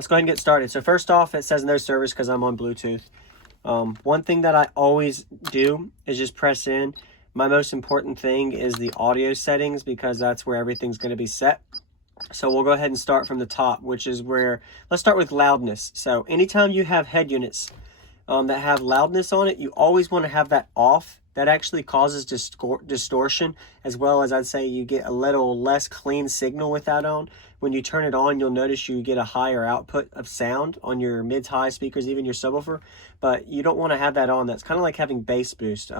let's go ahead and get started. So first off, it says no service because I'm on Bluetooth. One thing that I always do is just press in. My most important thing is the audio settings because that's where everything's going to be set. So we'll go ahead and start from the top, which is where, let's start with loudness. So anytime you have head units that have loudness on it, you always want to have that off. That actually causes distortion, as well as I'd say you get a little less clean signal with that on. When you turn it on, you'll notice you get a higher output of sound on your mid-high speakers, even your subwoofer, but you don't want to have that on. That's kind of like having bass boost.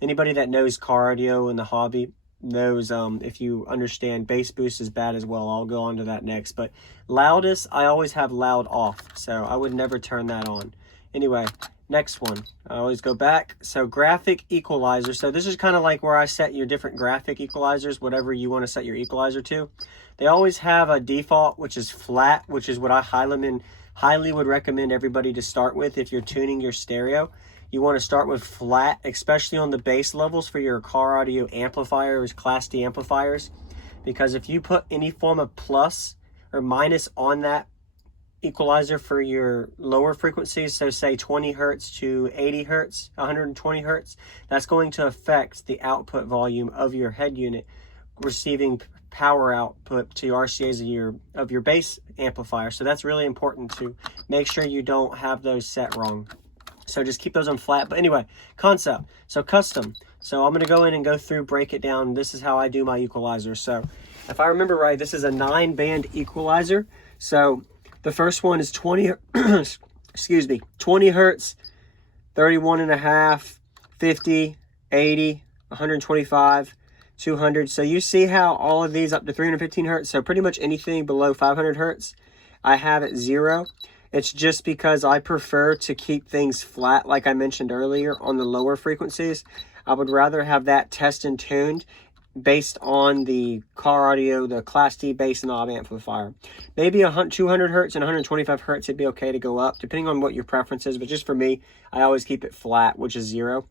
Anybody that knows car audio in the hobby knows if you understand bass boost is bad as well. I'll go on to that next, but loudest, I always have loud off, so I would never turn that on. Anyway, next one, I always go back. So graphic equalizer. So this is kind of like where I set your different graphic equalizers, whatever you want to set your equalizer to. They always have a default, which is flat, which is what I highly would recommend everybody to start with if you're tuning your stereo. You want to start with flat, especially on the bass levels for your car audio amplifiers, Class D amplifiers, because if you put any form of plus or minus on that equalizer for your lower frequencies, so say 20 hertz to 80 hertz, 120 hertz, that's going to affect the output volume of your head unit receiving power output to RCAs of your bass amplifier. So that's really important to make sure you don't have those set wrong. So just keep those on flat. But anyway, concept. So custom. So I'm going to go in and go through, break it down. This is how I do my equalizer. So if I remember right, this is a 9-band equalizer. So the first one is 20, excuse me, 20 hertz, 31.5, 50, 80, 125, 200. So you see how all of these up to 315 hertz. So pretty much anything below 500 hertz, I have at 0. It's just because I prefer to keep things flat, like I mentioned earlier, on the lower frequencies. I would rather have that test and tuned based on the car audio, the Class D bass knob amplifier. Maybe 200 hertz and 125 hertz, it'd be okay to go up, depending on what your preference is. But just for me, I always keep it flat, which is 0.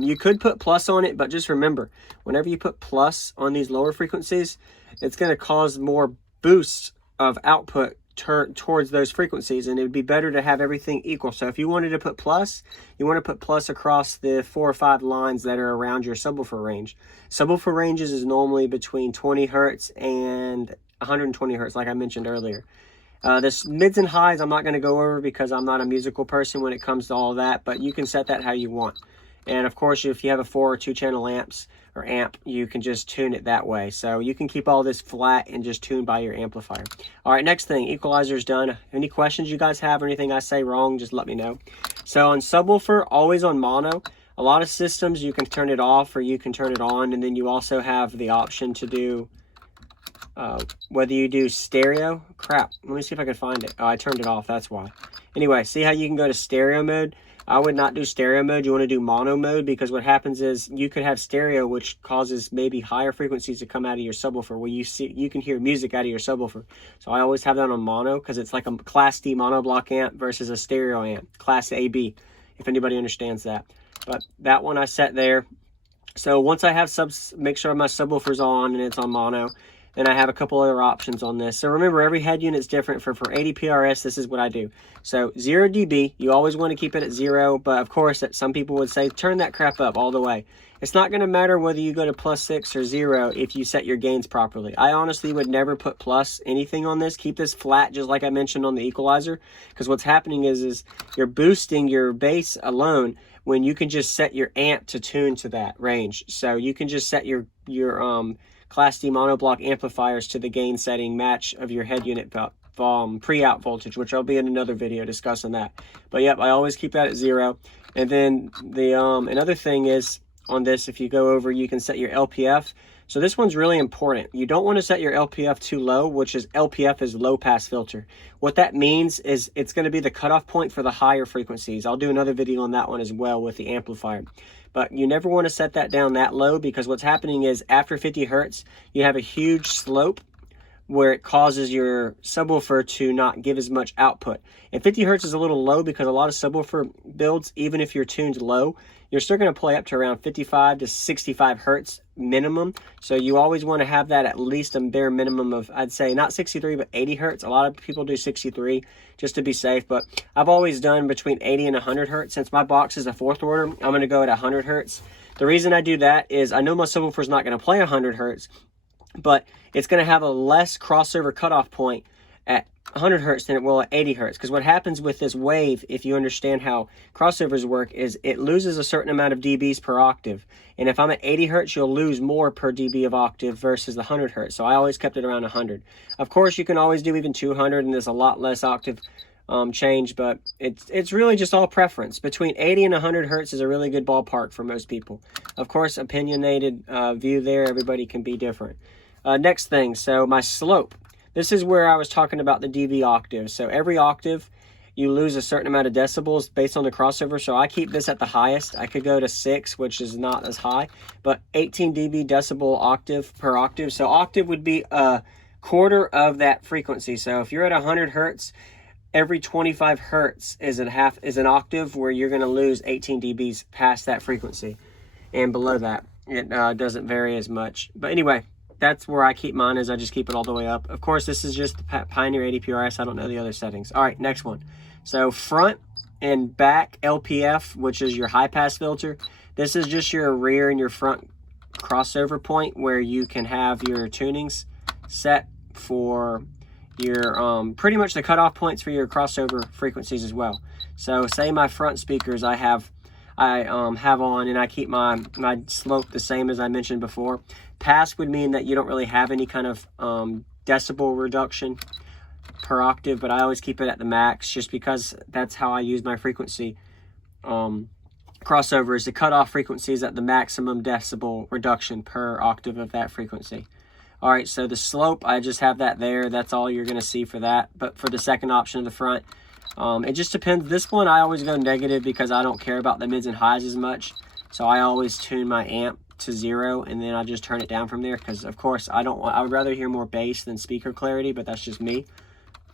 You could put plus on it, but just remember, whenever you put plus on these lower frequencies, it's going to cause more boosts of output towards those frequencies, and it would be better to have everything equal. So if you wanted to put plus, you want to put plus across the 4 or 5 lines that are around your subwoofer range. Subwoofer ranges is normally between 20 hertz and 120 hertz, like I mentioned earlier. This mids and highs I'm not going to go over because I'm not a musical person when it comes to all that, but you can set that how you want. And of course, if you have a 4 or 2 channel amp, you can just tune it that way. So you can keep all this flat and just tune by your amplifier. All right, next thing, equalizer is done. Any questions you guys have or anything I say wrong, just let me know. So on subwoofer, always on mono. A lot of systems you can turn it off or you can turn it on, and then you also have the option to do whether you do stereo. Crap, let me see if I can find it. Oh, I turned it off, that's why. Anyway, see how you can go to stereo mode? I would not do stereo mode. You want to do mono mode, because what happens is you could have stereo, which causes maybe higher frequencies to come out of your subwoofer, where you can hear music out of your subwoofer. So I always have that on mono because it's like a Class D monoblock amp versus a stereo amp, Class AB, if anybody understands that. But that one I set there. So once I have make sure my subwoofer's on and it's on mono. Then I have a couple other options on this. So remember, every head unit's different. For 80 PRS, this is what I do. So 0 dB, you always want to keep it at 0. But of course, some people would say, turn that crap up all the way. It's not going to matter whether you go to +6 or 0 if you set your gains properly. I honestly would never put plus anything on this. Keep this flat, just like I mentioned on the equalizer. Because what's happening is you're boosting your bass alone when you can just set your amp to tune to that range. So you can just set your Class D monoblock amplifiers to the gain setting match of your head unit pre-out voltage, which I'll be in another video discussing that. But yep, I always keep that at 0. And then the another thing is on this, if you go over, you can set your LPF. So this one's really important. You don't want to set your LPF too low, which is LPF is low pass filter. What that means is it's going to be the cutoff point for the higher frequencies. I'll do another video on that one as well with the amplifier. But you never want to set that down that low, because what's happening is after 50 hertz, you have a huge slope where it causes your subwoofer to not give as much output. And 50 hertz is a little low because a lot of subwoofer builds, even if you're tuned low, you're still going to play up to around 55 to 65 hertz minimum. So you always want to have that at least a bare minimum of, I'd say not 63, but 80 hertz. A lot of people do 63 just to be safe, but I've always done between 80 and 100 hertz. Since my box is a 4th order, I'm going to go at 100 hertz. The reason I do that is I know my subwoofer is not going to play 100 hertz, but it's going to have a less crossover cutoff point at 100 hertz than it will at 80 hertz. Because what happens with this wave, if you understand how crossovers work, is it loses a certain amount of dBs per octave. And if I'm at 80 hertz, you'll lose more per dB of octave versus the 100 hertz. So I always kept it around 100. Of course, you can always do even 200, and there's a lot less octave change, but it's really just all preference. Between 80 and 100 hertz is a really good ballpark for most people. Of course, opinionated view there, everybody can be different. Next thing, so my slope. This is where I was talking about the dB octave. So every octave, you lose a certain amount of decibels based on the crossover. So I keep this at the highest. I could go to 6, which is not as high, but 18 dB decibel octave per octave. So octave would be a quarter of that frequency. So if you're at 100 hertz, every 25 hertz is an octave where you're going to lose 18 dBs past that frequency. And below that, it doesn't vary as much. But anyway, that's where I keep mine, is I just keep it all the way up. Of course, this is just the Pioneer 80PRS. I don't know the other settings. All right, next one. So front and back LPF, which is your high pass filter. This is just your rear and your front crossover point where you can have your tunings set for your pretty much the cutoff points for your crossover frequencies as well. So say my front speakers I have on, and I keep my slope the same as I mentioned before. Pass would mean that you don't really have any kind of decibel reduction per octave, but I always keep it at the max just because that's how I use my frequency crossovers. The cutoff frequency is at the maximum decibel reduction per octave of that frequency. All right, so the slope, I just have that there. That's all you're going to see for that. But for the second option of the front, it just depends. This one, I always go negative because I don't care about the mids and highs as much. So I always tune my amp to 0, and then I just turn it down from there because, of course, I would rather hear more bass than speaker clarity, but that's just me.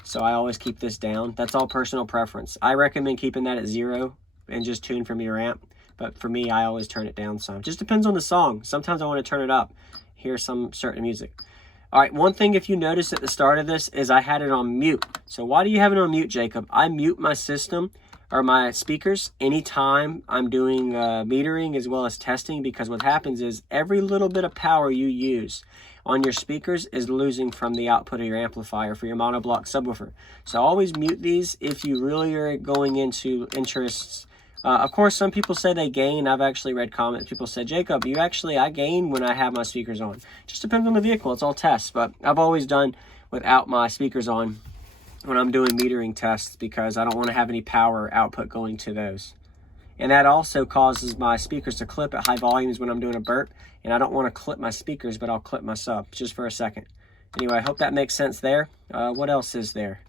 So I always keep this down. That's all personal preference. I recommend keeping that at 0 and just tune from your amp. But for me, I always turn it down some. Just depends on the song. Sometimes I want to turn it up, hear some certain music. All right, one thing if you notice at the start of this is I had it on mute. So why do you have it on mute, Jacob? I mute my system or my speakers anytime I'm doing metering as well as testing, because what happens is every little bit of power you use on your speakers is losing from the output of your amplifier for your monoblock subwoofer. So always mute these if you really are going into interests. Of course, some people say they gain. I've actually read comments. People said, Jacob, I gain when I have my speakers on. Just depends on the vehicle. It's all tests. But I've always done without my speakers on when I'm doing metering tests because I don't want to have any power output going to those. And that also causes my speakers to clip at high volumes when I'm doing a burp. And I don't want to clip my speakers, but I'll clip my sub just for a second. Anyway, I hope that makes sense there. What else is there?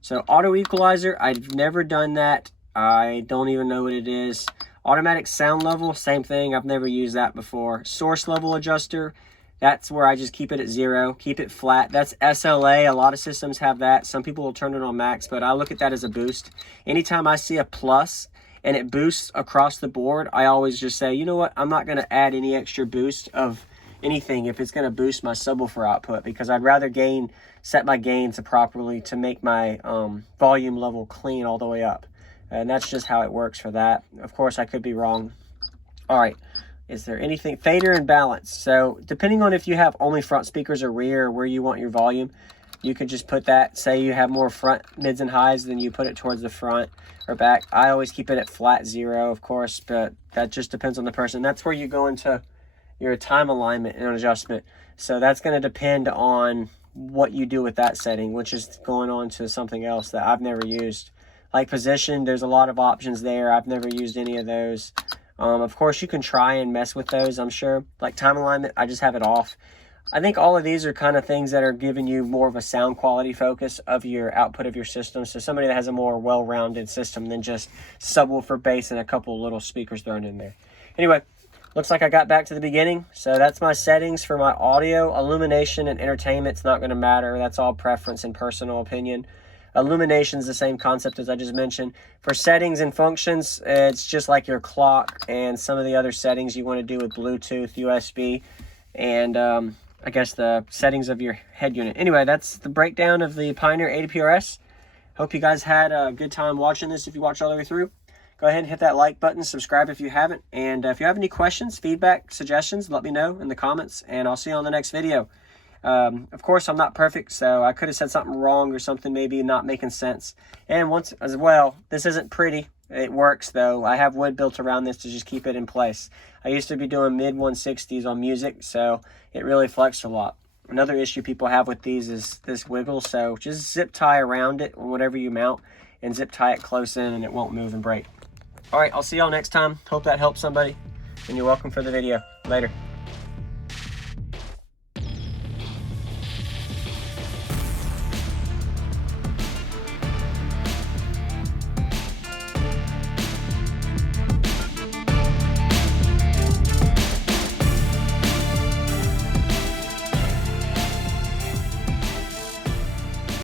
So auto equalizer, I've never done that. I don't even know what it is. Automatic sound level, same thing. I've never used that before. Source level adjuster, that's where I just keep it at 0, keep it flat. That's SLA. A lot of systems have that. Some people will turn it on max, but I look at that as a boost. Anytime I see a plus and it boosts across the board, I always just say, you know what? I'm not going to add any extra boost of anything if it's going to boost my subwoofer output, because I'd rather set my gains properly to make my volume level clean all the way up. And that's just how it works for that. Of course, I could be wrong. All right. Is there anything? Fader and balance. So depending on if you have only front speakers or rear, or where you want your volume, you could just put that. Say you have more front mids and highs, then you put it towards the front or back. I always keep it at flat 0, of course, but that just depends on the person. That's where you go into your time alignment and adjustment. So that's going to depend on what you do with that setting, which is going on to something else that I've never used. Like position, there's a lot of options there. I've never used any of those. Of course, you can try and mess with those, I'm sure. Like time alignment, I just have it off. I think all of these are kind of things that are giving you more of a sound quality focus of your output of your system. So somebody that has a more well-rounded system than just subwoofer, bass, and a couple little speakers thrown in there. Anyway, Looks like I got back to the beginning. So that's my settings for my audio. Illumination and entertainment's not going to matter. That's all preference and personal opinion. Illumination's the same concept as I just mentioned. For settings and functions, it's just like your clock and some of the other settings you want to do with Bluetooth, USB, and I guess the settings of your head unit. Anyway, that's the breakdown of the Pioneer 80PRS. Hope you guys had a good time watching this if you watched all the way through. Go ahead and hit that like button, subscribe if you haven't, and if you have any questions, feedback, suggestions, let me know in the comments, and I'll see you on the next video. Of course, I'm not perfect, so I could have said something wrong or something maybe not making sense. And once as well, this isn't pretty. It works, though. I have wood built around this to just keep it in place. I used to be doing mid-160s on music, so it really flexed a lot. Another issue people have with these is this wiggle, so just zip tie around it on whatever you mount and zip tie it close in and it won't move and break. All right, I'll see y'all next time. Hope that helps somebody, and you're welcome for the video. Later.